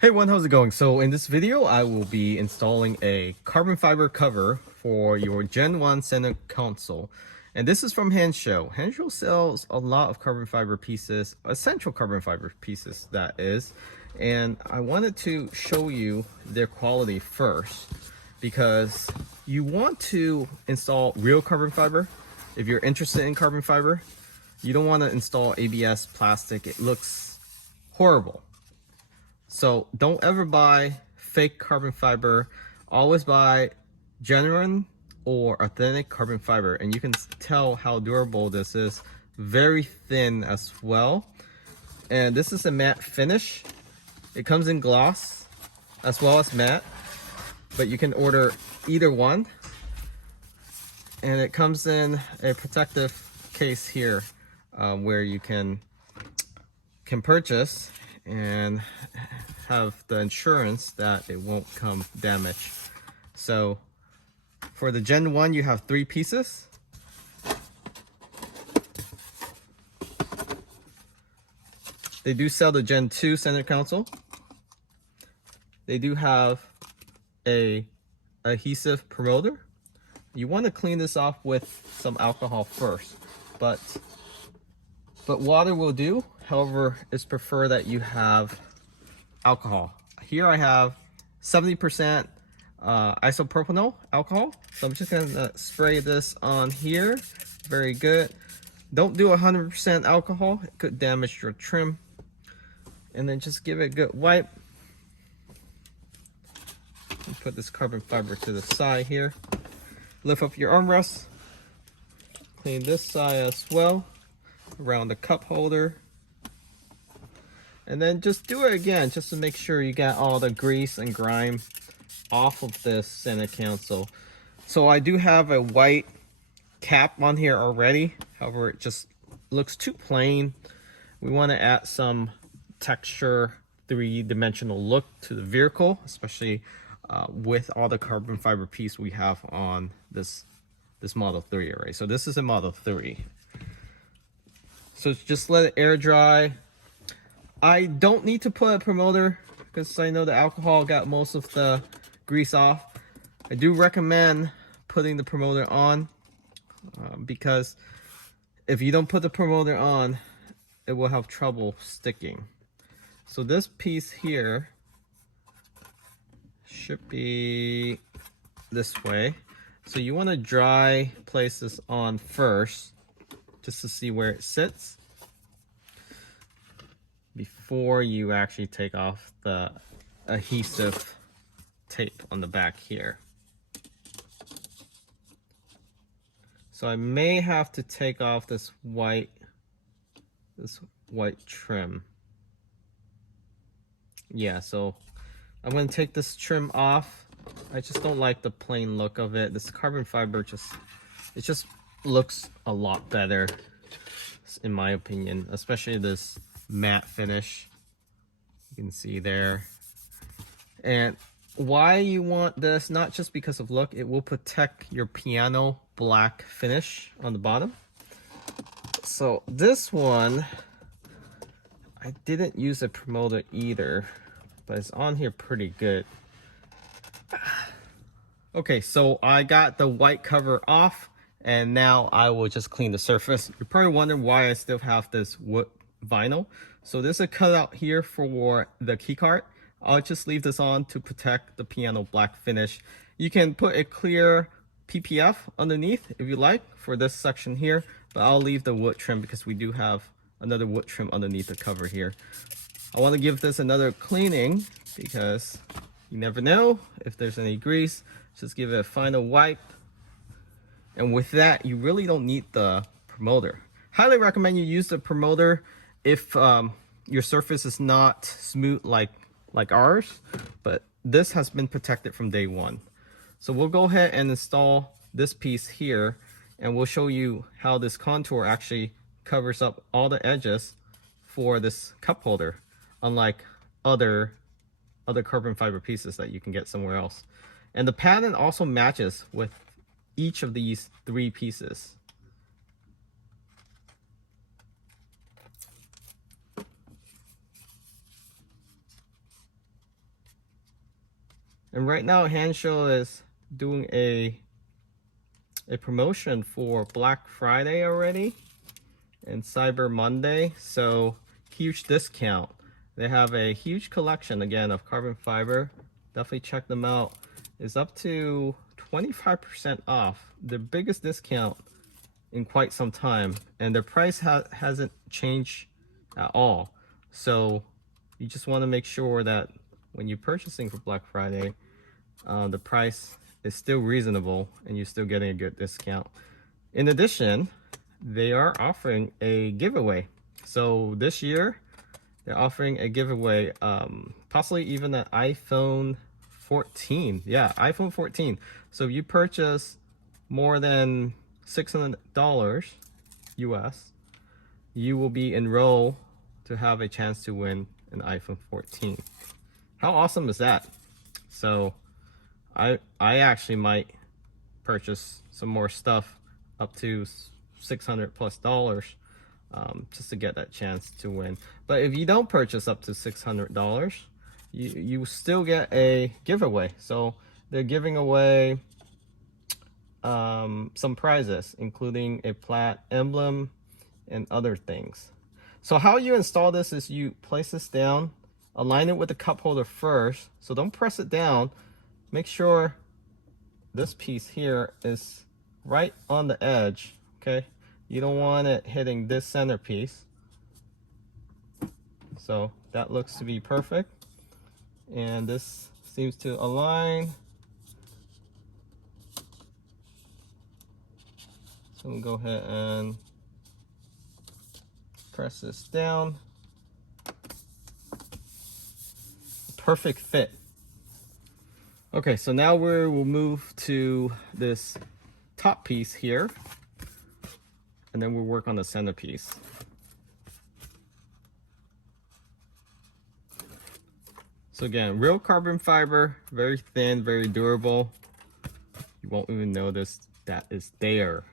Hey everyone, how's it going? So in this video, I will be installing a carbon fiber cover for your Gen 1 center console. And this is from Hansshow. Hansshow sells a lot of carbon fiber pieces, essential carbon fiber pieces that is. And I wanted to show you their quality first because you want to install real carbon fiber. If you're interested in carbon fiber, you don't want to install ABS plastic. It looks horrible. So don't ever buy fake carbon fiber. Always buy genuine or authentic carbon fiber. And you can tell how durable this is. Very thin as well. And this is a matte finish. It comes in gloss as well as matte. But you can order either one. And it comes in a protective case here where you can purchase and have the insurance that it won't come damaged. So for the Gen 1, you have 3 pieces. They do sell the Gen 2 center console. They do have a adhesive promoter. You want to clean this off with some alcohol first, but water will do. However, it's preferred that you have alcohol. Here I have 70% isopropyl alcohol. So I'm just gonna spray this on here. Very good. Don't do 100% alcohol. It could damage your trim. And then just give it a good wipe. And put this carbon fiber to the side here. Lift up your armrest. Clean this side as well. Around the cup holder. And then just do it again just to make sure you got all the grease and grime off of this center console. So I do have a white cap on here already. However, it just looks too plain. We want to add some texture, three-dimensional look to the vehicle, especially with all the carbon fiber piece we have on this Model 3 array. So this is a Model 3. So just let it air dry. I don't need to put a promoter because I know the alcohol got most of the grease off. I do recommend putting the promoter on because if you don't put the promoter on, it will have trouble sticking. So this piece here should be this way. So you want to dry place this on first just to see where it sits before you actually take off the adhesive tape on the back here. So I may have to take off this white trim. Yeah, so I'm going to take this trim off. I just don't like the plain look of it. This carbon fiber just looks a lot better in my opinion, especially this matte finish. You can see there. And why you want this, not just because of look, it will protect your piano black finish on the bottom. So this one, I didn't use a promoter either, but it's on here pretty good. Okay, so I got the white cover off, and now I will just clean the surface. You're probably wondering why I still have this wood vinyl. So there's a cutout here for the keycard. I'll just leave this on to protect the piano black finish. You can put a clear PPF underneath if you like for this section here, but I'll leave the wood trim because we do have another wood trim underneath the cover here. I want to give this another cleaning because you never know if there's any grease. Just give it a final wipe. And with that, you really don't need the promoter. Highly recommend you use the promoter if your surface is not smooth like ours, but this has been protected from day one. So we'll go ahead and install this piece here, and we'll show you how this contour actually covers up all the edges for this cup holder, unlike other carbon fiber pieces that you can get somewhere else. And the pattern also matches with each of these 3 pieces. And right now Hansshow is doing a promotion for Black Friday already and Cyber Monday, so huge discount. They have a huge collection again of carbon fiber. Definitely check them out. It's up to 25% off, the biggest discount in quite some time, and their price hasn't changed at all. So you just want to make sure that when you're purchasing for Black Friday, the price is still reasonable and you're still getting a good discount. In addition, they are offering a giveaway. So this year they're offering a giveaway, possibly even an iPhone 14. Yeah, iPhone 14. So if you purchase more than $600 US, you will be enrolled to have a chance to win an iPhone 14. How awesome is that? So I actually might purchase some more stuff up to $600+ just to get that chance to win. But if you don't purchase up to $600, you still get a giveaway. So they're giving away some prizes, including a plat emblem and other things. So how you install this is you place this down, align it with the cup holder first. So don't press it down. Make sure this piece here is right on the edge, okay? You don't want it hitting this center piece. So that looks to be perfect. And this seems to align. So we'll go ahead and press this down. Perfect fit. Okay, so now we'll move to this top piece here, and then we'll work on the centerpiece. So again, real carbon fiber, very thin, very durable. You won't even notice that it's there.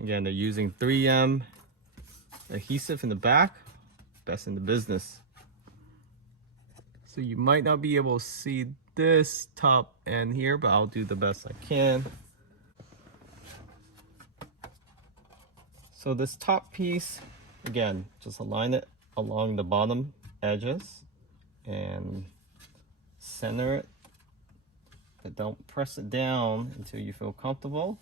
Again, they're using 3M adhesive in the back, best in the business. So you might not be able to see this top end here, but I'll do the best I can. So this top piece, again, just align it along the bottom edges and center it, but don't press it down until you feel comfortable.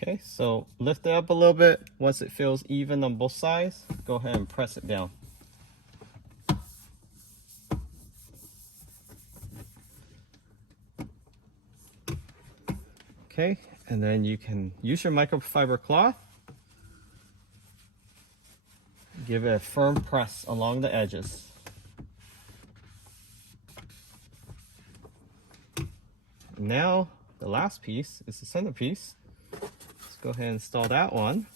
Okay, so lift it up a little bit. Once it feels even on both sides, go ahead and press it down. Okay, and then you can use your microfiber cloth. Give it a firm press along the edges. Now, the last piece is the centerpiece. Let's go ahead and install that one.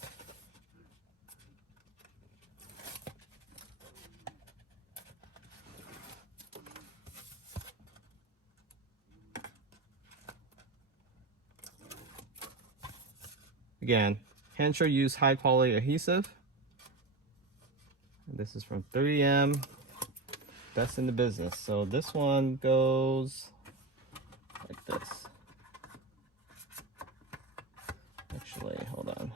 Again, Hansshow use high quality adhesive. This is from 3M, best in the business. So this one goes like this. Actually, hold on.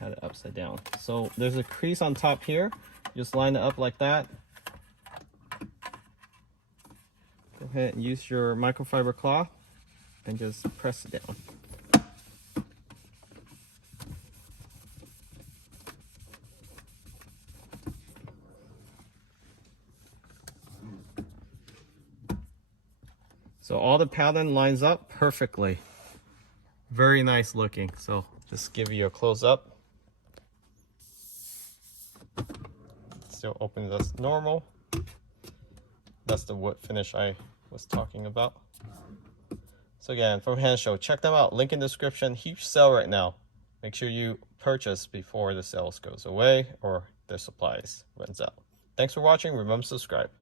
Had it upside down. So there's a crease on top here. Just line it up like that. Go ahead and use your microfiber cloth and just press it down. So all the pattern lines up perfectly. Very nice looking. So just give you a close up. Still opens as normal. That's the wood finish I was talking about. So again, from Hansshow, check them out. Link in the description. Huge sale right now. Make sure you purchase before the sales goes away or the supplies runs out. Thanks for watching. Remember to subscribe.